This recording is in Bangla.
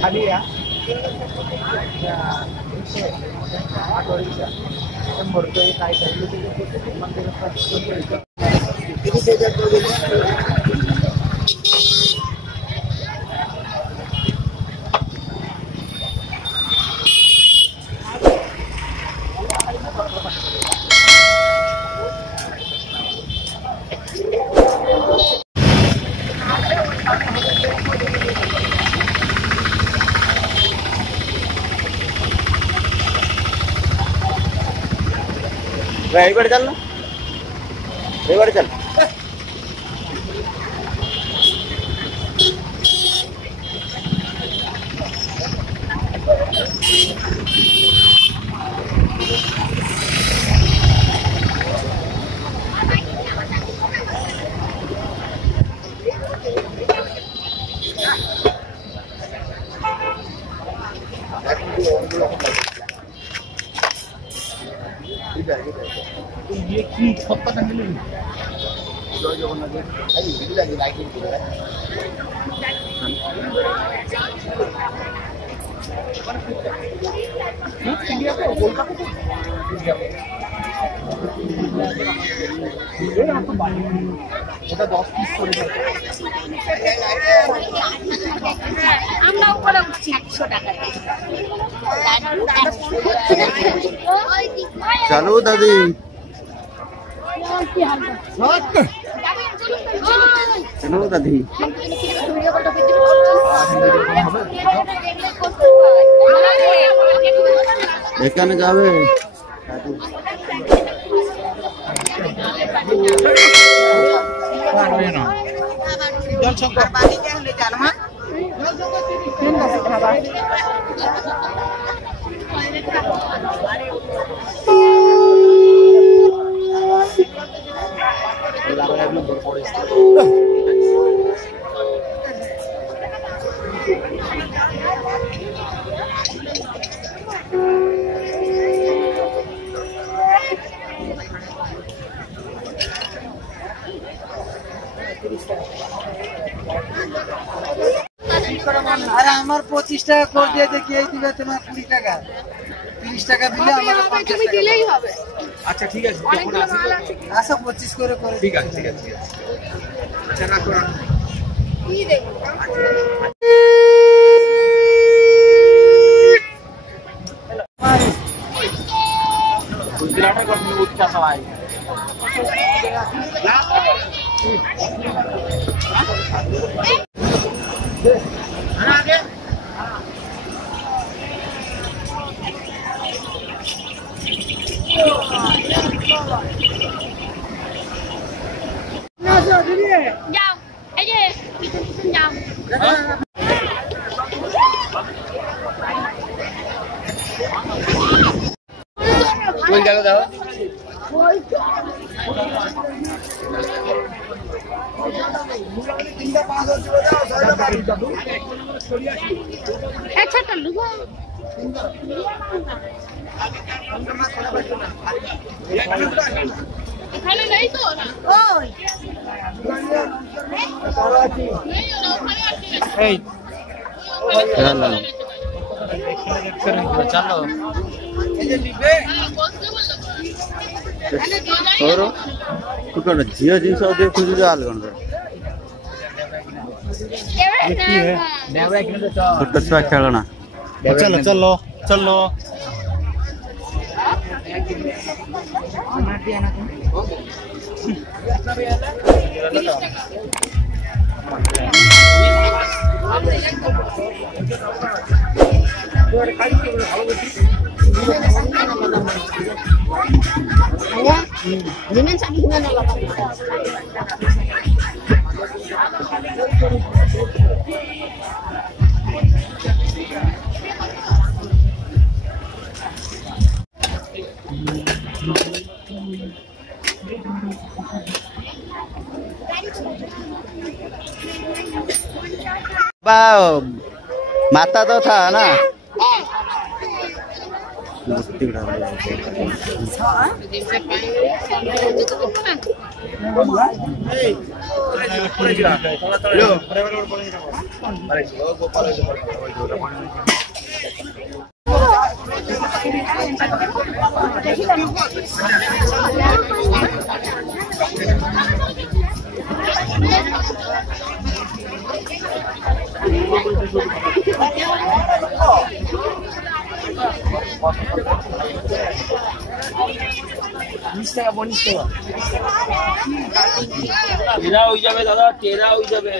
Tadi ya. Ya, Indonesia. Yang berjaya kait itu mandir itu. Ini saja tujuannya. रविवार चल ना रविवार चल ये की छप्पा का मिले जो बना दे अरे बिल्कुल लगी लाइटिंग की है इंडिया को कोलकाता को ये आपको बाली এটা 10 পিস করে দাও আমরা উপরে উঠছি 100 টাকা चलो दादी কি হাল चलो दादी এখানে যাবে পারবে না জল সংকট বাড়ি দেখলে জান হ্যাঁ জল সংকট 3 বছর খাবার আরে আমার 25 টাকা করে দিয়ে দেখি এই দিবে তোমার 20 টাকা 30 টাকা দিলে আমাকে 50 টাকা দিলেই হবে আচ্ছা ঠিক আছে যখন আসি আচ্ছা 25 করে করে ঠিক আছে ঠিক আছে আচ্ছা রাখো কি দেব গুজরাটে কোন উচ্চা সবাই আগে না যা দিদি যাও এই যে পিছন যাও কোন জায়গা দাও আচ্ছা তো লুগো এখানে নেই তো না ওই এই চলো চলো এই যে নিবে और तू कौन जियो जिनस दे खुद जो आल कौन ये की है नेवा एक मिनट तो छोटा सा खेलना चलो चलो चलो ভালো Ayah, dengan sakit gimana Bapak? बा माता तो था ना मूर्ति तेरा हो जाবে দাদা তেরা হয়ে যাবে